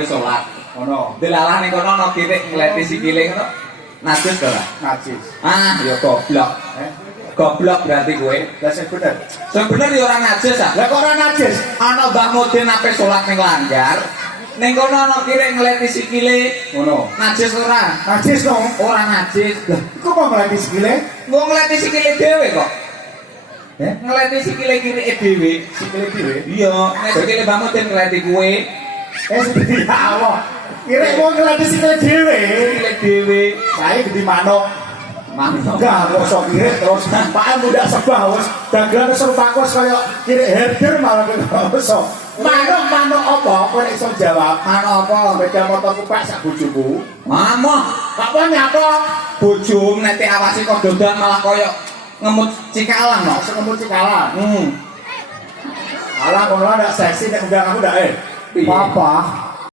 ape salat. Ono. Delalah ning kono ana kirik ngleti sikile ngono. Najis to lah. Najis. Ah, ya goblok. Goblok berarti kowe. Lah sing bener. Sing bener ya ora najis ah. Lah kok ora najis? Ana Mbah Mudin ape salat ning langgar. Ning kono ana kirik ngleti sikile. Ngono. Najis ora? Najis no. Ora najis. Lah kok kok ngelati sikile? Wong ngleti sikile dhewe kok. Eh? Ngleti sikile kirike dhewe. Sikile dhewe. Iya, nek sikile Mbah Mudin ngleti kowe. Sikile Allah. Kira mau ngelati sikile dhewe. Sikile dhewe. Saya gede manuk. Manuk. Enggak, kok kira terus Pak muda sebah wis dagelan serpakos kaya kira herder malah iso. Manuk apa? Kok nek iso jawab? Manuk apa? Sepeda motorku Pak sak bojoku. Mamah. Apa nyapa? Bojomu nek awasi kok dodan malah kaya ngemut cikalang no. Sekemut cikalang. Hmm. Alah kono ndak seksi nek undang aku ndak Iya. Papa.